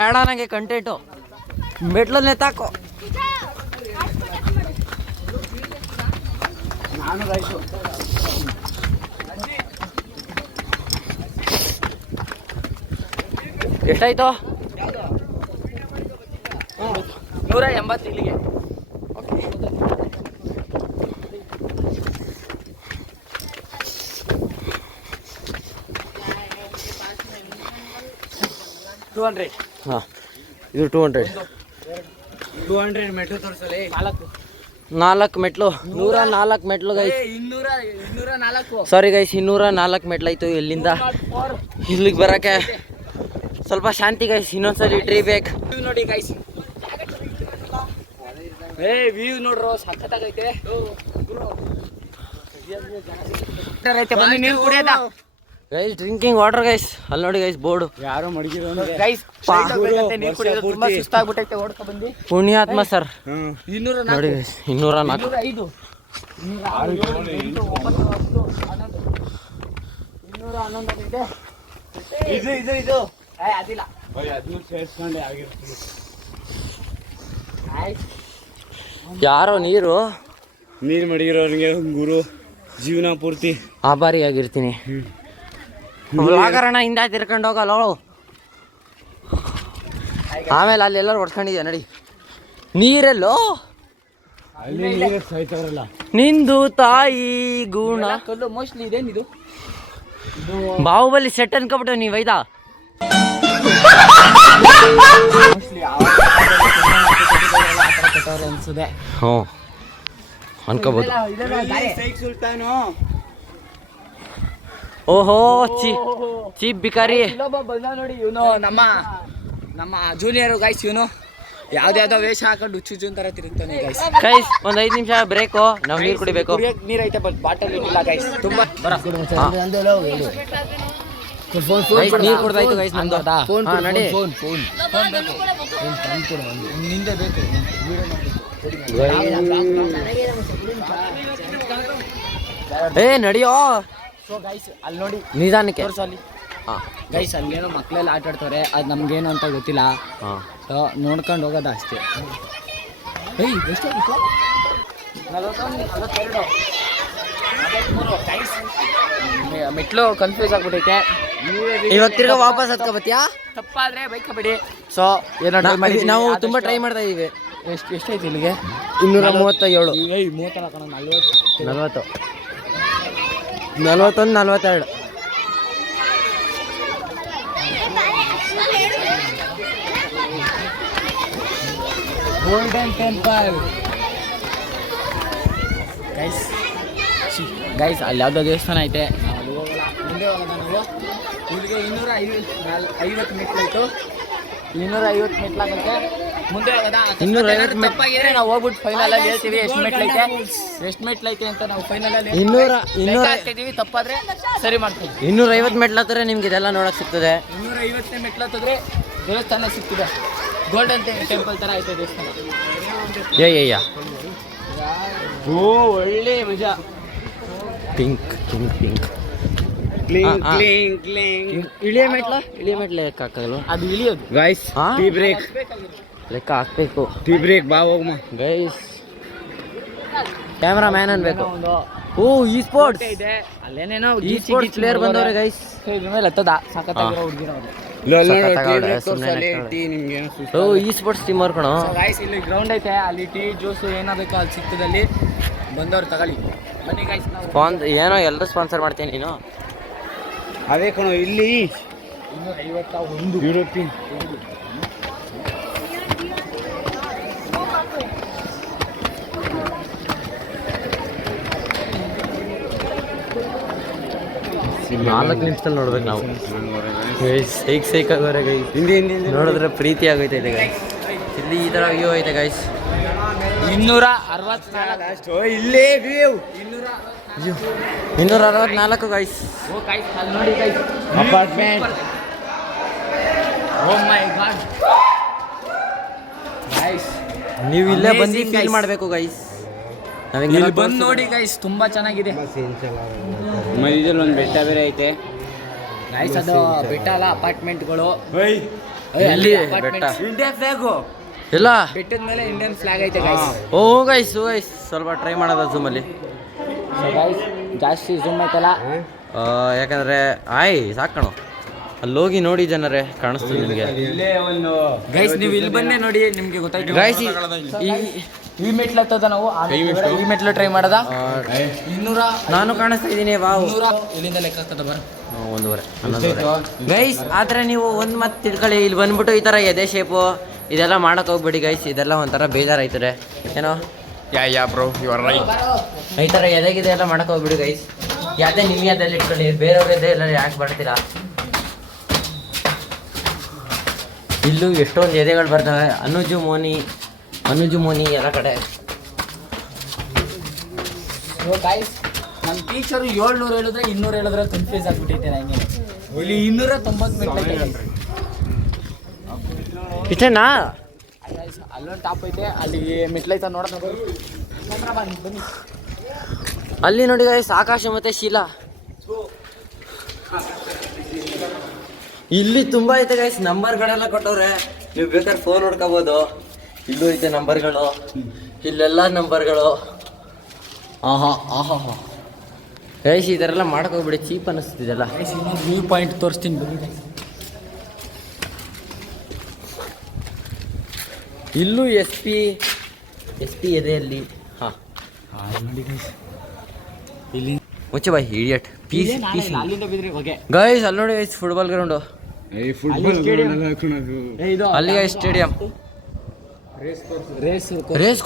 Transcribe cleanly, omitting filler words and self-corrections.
ಬೇಡ ನನಗೆ ಕಂಟೆಂಟು ಮೆಟ್ಲನ್ನೇ ತಾಕೋ. ಎಷ್ಟಾಯ್ತು? 180 ಇಲ್ಲಿಗೆ. ಓಕೆ 200. ಹಾಂ ಇದು 200 ಮೆಟ್ಲು ತೋರಿಸಲಿ. 4 ಮೆಟ್ಲು 104 ಮೆಟ್ಲು ಗೈಸ್. 204 sorry guys 204 ಮೆಟ್ಲಾಯ್ತು. ಇಲ್ಲಿಂದ ಇಲ್ಲಿಗೆ ಬರೋಕ್ಕೆ ಸ್ವಲ್ಪ ಶಾಂತಿ ಗೈಸ್. ಇನ್ನೊಂದ್ಸಲಿ ಟ್ರೀ ಬೇಕು ನೋಡಿ ಗೈಸ್. ವ್ಯೂ ನೋಡ್ರು ಸಖತ್ತಾಗೈತೆ. ಬನ್ನಿ ನೀರು ಕುಡಿಯೋದ ಗೈಸ್. Drinking water guys. ಅಲ್ಲಿ ನೋಡಿ ಗೈಸ್ ಬೋರ್ಡು. ಯಾರೋ ಮಡಗಿರೋ ಗೈಸ್. ನೀರು ಕುಡಿಯೋದು ತುಂಬಾ ಸುಸ್ತಾಗ್ಬಿಟ್ಟೈತೆ. ಓಡ್ಕೊ ಬಂದು ಪುಣ್ಯಾತ್ಮ ಸರ್. 204 ನೋಡಿ ಗೈಸ್ 204 205 ಇದು ಅದಿಲ್ಲ ಯಾರೋ ನೀರು ಮಡಗಿರೋರಿಗೆ ಗುರು ಜೀವನ ಪೂರ್ತಿ ಆಭಾರಿಯಾಗಿರ್ತೀನಿ. ವ್ಲಾಗರಣ ಹಿಂದೆ ತಿರ್ಕೊಂಡು ಹೋಗಲ್ಲ. ಆಮೇಲೆ ಅಲ್ಲೆಲ್ಲರೂ ಹೊಡ್ಕೊಂಡಿದ್ಯಾ ನೋಡಿ. ನೀರೆಲ್ಲೋ ನಿಂದು ತಾಯಿ ಗುಣ. ಕಲ್ಲು ಮೋಸ್ಟ್ಲಿ ಇದೇನಿದು ಬಾಹುಬಲಿ ಸೆಟ್ ಅನ್ಕೊಬಿಟ್ಟು ನೀವು ಐದಾ. ಅನ್ಸುತ್ತೆ. ಹ್ಞೂ ಅನ್ಕೋಬೋದು. ಓಹೋ ಚೀಪ್ ಬಿಕಾರಿ. ಬಂದ ನೋಡಿ ಇವನು ನಮ್ಮ ಜೂನಿಯರ್ ಗೈಸ್. ಇವನು ಯಾವ್ದಾವ್ದೋ ವೇಷ ಹಾಕೊಂಡು ಹುಚ್ಚು ಅಂತಾರ ತಿರುಗ್ತಾನೆ ಗೈಸ್. ಗೈಸ್ ಒಂದು 5 ನಿಮಿಷ ಬ್ರೇಕು. ನಾವು ನೀರು ಕುಡಿಬೇಕು. ನೀರ್ ಐತೆ ಬಟ್ ಬಾಟಲ್ ಇಲ್ಲ ಗೈಸ್. ತುಂಬಾ ನೀರು ಕುಡ್ದಾಯ್ತು ಗೈಸ್ ನಮ್ದು. ನಡಿ ನಿಂದೆ ಬೇಕು. ನಡಿಯೋ. ಸೊ ಗೈಸ್ ಅಲ್ಲಿ ನೋಡಿ ನಿಧಾನಕ್ಕೆ ತೋರ್ಸಲ್ಲಿ. ಗೈಸ್ ಅಲ್ಲೇನೋ ಮಕ್ಕಳೆಲ್ಲ ಆಟ ಆಡ್ತಾರೆ. ಅದು ನಮ್ಗೇನು ಅಂತ ಗೊತ್ತಿಲ್ಲ. ನೋಡ್ಕೊಂಡು ಹೋಗೋದ ಅಷ್ಟೇ. ಎಷ್ಟಾಗಿತ್ತು? 42 ಮೆಟ್ಲು ಕನ್ಫ್ಯೂಸ್ ಆಗ್ಬಿಟ್ಟೈತೆ. ಇವಾಗ ತಿರ್ಗಾ ವಾಪಸ್ ಹತ್ಕೊಬತ್ತೀಯಾ? ತಪ್ಪಾದ್ರೆ ಬೈಕ್ ಬಿಡಿ. ಸೊ ಏನೋ ನಾವು ತುಂಬಾ ಟ್ರೈ ಮಾಡ್ತಾ ಇದೀವಿ. ಎಷ್ಟೈತೆ ಇಲ್ಲಿಗೆ? 237. 30 40 41 42. Golden temple guys. ಅಲ್ಲಿ ಯಾವುದೋ ದೇವಸ್ಥಾನ ಐತೆ. ನಾವು ಮುಂದೆ ಹೋಗೋಣ. ನಾವು ಇಲ್ಲಿಗೆ 250 ಮೆಟ್ಲಾಯ್ತು. 250 ಮೆಟ್ಲಾಗೈತೆ. ಮುಂದೆ ಹೋಗೋದ. 250 ತಪ್ಪಾಗಿದ್ರೆ ನಾವು ಹೋಗ್ಬಿಟ್ಟು ಫೈನಲ್ ಅಲ್ಲಿ ಹೇಳ್ತೀವಿ ಎಷ್ಟು ಮೆಟ್ಲೈತೆ ಅಂತ. ನಾವು ಫೈನಲ್ ಅಲ್ಲಿ 200 ತಪ್ಪಾದ್ರೆ ಸರಿ ಮಾಡ್ತೀವಿ. 250 ಮೆಟ್ಲು ಹತ್ತಿರ ನಿಮ್ಗೆ ಇದೆಲ್ಲ ನೋಡಕ್ ಸಿಗ್ತದೆ. 250 ಮೆಟ್ಲು ಹತ್ತಿದ್ರೆ ದೇವಸ್ಥಾನ ಸಿಗ್ತದೆ. ಗೋಲ್ಡನ್ ಟೆಂಪಲ್ ತರ ಐತೆ ದೇವಸ್ಥಾನ. ಓ ಒಳ್ಳೆ ಮಜಾ. ಪಿಂಕ್ ಇಳಿಯ ಮೆಟ್ಲು ಲೆಕ್ಕ ಹಾಕಲ್ವ? ಅದು ಇಳಿಯೋದು ಗೈಸ್. ಟೀ ಬ್ರೇಕ್ ಲೆಕ್ಕ ಹಾಕ್ಬೇಕು. ಟೀ ಬ್ರೇಕ್ ಬಾ ಹೋಗಮ್ಮ ಗೈಸ್. ಕ್ಯಾಮ್ರಾ ಮ್ಯಾನ್ ಅನ್ಬೇಕು. ಓ ಈ ಸ್ಪೋರ್ಟ್ಸ್ ಇದೆ. ಅಲ್ಲೇನೇನೋ ಈ ಸ್ಪೋರ್ಟ್ಸ್ ಪ್ಲೇಯರ್ ಬಂದವ್ರೆ ಗೈಸ್. ಇದ್ರ ಮೇಲೆ ಹತ್ತದ ಸಖತ್ತಾಗಿರೋ ಹುಡುಗಿರ ಅವರು. ಈ ಸ್ಪೋರ್ಟ್ಸ್ ಟೀಮ್ ಅವ್ರು ಕಣೋ. ಗೈಸ್ ಇಲ್ಲಿ ಗ್ರೌಂಡ್ ಐತೆ. ಅಲ್ಲಿ ಟೀ ಜ್ಯೂಸು ಏನಾಗಬೇಕು ಅಲ್ಲಿ ಸಿಗ್ತದೆ. ಅಲ್ಲಿ ಬಂದವ್ರು ತಗೊಳ್ಳಿ ಬನ್ನಿ ಗೈಸ್. ಏನೋ ಎಲ್ಲರೂ ಸ್ಪಾನ್ಸರ್ ಮಾಡ್ತೀನಿ ನೀನು. ಅದೇ ಕಣೋ ಇಲ್ಲಿ 251 ಯುರೋಪಿಯನ್. ನಾಲ್ಕು ನಿಮಿಷದಲ್ಲಿ ನೋಡ್ಬೇಕು ನಾವು. ಸೈಕ್ ಆಗೋರೆ ಗೈಸ್. ನೋಡಿದ್ರೆ ಪ್ರೀತಿ ಆಗೋಯ್ತೈತೆ ಗೈಸ್. ಇಲ್ಲಿ ಈ ಥರ ವ್ಯೂ ಐತೆ ಗೈಸ್. 264 ಇಲ್ಲೇ ವ್ಯೂ. 264 ಗೈಸ್. ಓ ಗೈಸ್ ಅಲ್ಲಿ ನೋಡಿ ಗೈಸ್ ಅಪಾರ್ಟ್ಮೆಂಟ್. ಓ ಮೈ ಗಾಡ್ ಗೈಸ್. ನೀವು ಇಲ್ಲೇ ಬಂದು ಫೀಲ್ ಮಾಡಬೇಕು ಗೈಸ್. ಇಲ್ಲಿ ಬಂದು ನೋಡಿ ಗೈಸ್ ತುಂಬಾ ಚೆನ್ನಾಗಿದೆ. ಮಧ್ಯದಲ್ಲಿ ಒಂದು ಬೆಟ್ಟ ಬೇರೆ ಐತೆ ಗೈಸ್. ಅದು ಬೆಟ್ಟ ಅಲ್ಲ ಅಪಾರ್ಟ್ಮೆಂಟ್ಗಳು. ಎಲ್ಲಿ ಬೆಟ್ಟ ಇಂಡಿಯಾ ಫ್ಲಾಗು ಎಲ್ಲ ಬೆಟ್ಟದ ಮೇಲೆ ಇಂಡಿಯನ್ ಫ್ಲಾಗ್ ಐತೆ ಗೈಸ್. ಓ ಗೈಸ್ ಸ್ವಲ್ಪ ಟ್ರೈ ಮಾಡೋದ ಝೂಮಲ್ಲಿ. ಗೈಸ್ ಜಾಸ್ತಿ ಝೂಮ್ ಐತಲ್ಲ. ಯಾಕಂದರೆ ಸಾಕಣ ಅಲ್ಲಿ ಹೋಗಿ ನೋಡಿ ಜನರೇ ಕಾಣಿಸ್ತು ನಿಮಗೆ. ಗೈಸ್ ನೀವು ಇಲ್ಲಿ ಬಂದೇ ನೋಡಿ ನಿಮಗೆ ಗೊತ್ತಾಯ್ತು. ಗೈಸ್ ಈ ಮೆಟ್ಲು ಹತ್ತದ ನಾವು ಈ ಮೆಟ್ಲು ಟ್ರೈ ಮಾಡದ 200 ನಾನು ಕಾಣಿಸ್ತಾ ಇದ್ದೀನಿ. ವಾವ್, 200 ಇಲ್ಲಿಂದ ಲೆಕ್ಕ ಹಾಕದ ಬರ 1:30 ಗೈಸ್. ಆದರೆ ನೀವು ಒಂದು ಮತ್ತೆ ತಿಳ್ಕೊಳ್ಳಿ, ಇಲ್ಲಿ ಬಂದ್ಬಿಟ್ಟು ಈ ಥರ ಎದೆ ಶೇಪು ಇದೆಲ್ಲ ಮಾಡೋಕೆ ಹೋಗ್ಬೇಡಿ ಗೈಸ್. ಇದೆಲ್ಲ ಒಂಥರ ಬೇಜಾರಾಯ್ತದೆ ಏನೋ. ಯಾ ಬ್ರೋ ಯು ಆರ್ ರೈಟ್. ಈ ಥರ ಎದೆಗಿದೆ ಎಲ್ಲ ಮಾಡೋಕೆ ಹೋಗ್ಬಿಡಿ ಗೈಸ್. ಯಾವ್ದೇ ನಿಮ್ಮ ಎದೆಲ್ಲಿ ಇಟ್ಕೊಳ್ಳಿ, ಬೇರೆಯವ್ರ ಎದೆ ಎಲ್ಲ ಯಾಕೆ ಬರ್ತೀರಾ. ಇಲ್ಲೂ ಎಷ್ಟೊಂದು ಎದೆಗಳು ಬರ್ತವೆ. ಅನುಜು ಮೋನಿ ಎಲ್ಲ ಕಡೆ. ಗೈಸ್ ನಮ್ಮ ಟೀಚರು 700 ಹೇಳಿದ್ರೆ 200 ಹೇಳಿದ್ರೆ ಕನ್ಫ್ಯೂಸ್ ಆಗ್ಬಿಟ್ಟೈತೆ ನಂಗೆ. ಇಲ್ಲಿ 290 ಮೆಟ್ಲು ಇಷ್ಟೇನಾ? ಅಲ್ಲೊಂದು ಟಾಪ್ ಐತೆ, ಅಲ್ಲಿ ಮೆಟ್ಲೈತ ನೋಡೋಣ ಬನ್ನಿ. ಅಲ್ಲಿ ನೋಡಿ ಗೈಸ್ ಆಕಾಶ ಮತ್ತು ಶೀಲಾ. ಇಲ್ಲಿ ತುಂಬ ಐತೆ ಗೈಸ್, ನಂಬರ್ಗಳೆಲ್ಲ ಕೊಟ್ಟವ್ರೆ. ನೀವು ಬೇಕಾದ್ರೆ ಫೋನ್ ಹೊಡ್ಕೋಬೋದು. ಇಲ್ಲೂ ಐತೆ ನಂಬರ್ಗಳು, ಇಲ್ಲೆಲ್ಲ ನಂಬರ್ಗಳು. ಆಹಾ ಗೈಸ್ ಈ ಥರ ಎಲ್ಲ ಮಾಡ್ಕೋಗ್ಬಿಡಿ, ಚೀಪ್ ಅನ್ನಿಸ್ತಿದೆಲ್ಲ. ಇನ್ನೊಂದು ವ್ಯೂ ಪಾಯಿಂಟ್ ತೋರಿಸ್ತೀನಿ ಬನ್ನಿ. ಇಲ್ಲೂ ಎಸ್ ಪಿ ಎದೆಯಲ್ಲಿ. ಇಲ್ಲಿ ಮುಚ್ಚೆ ಬಾಯ್ ಇಡಿಯಟ್. ಪೀಸ್ ಅಲ್ಲಿಂದ ಬಿದ್ರಿ ಹೊಗೆ. ಗೈಸ್ ಅಲ್ಲಿ ನೋಡಿ ಗೈಸ್ ಫುಟ್ಬಾಲ್ ಗ್ರೌಂಡು. ಇದು ಅಲ್ಲಿ ಗೈಸ್ ಸ್ಟೇಡಿಯಂ. ರೇಸ್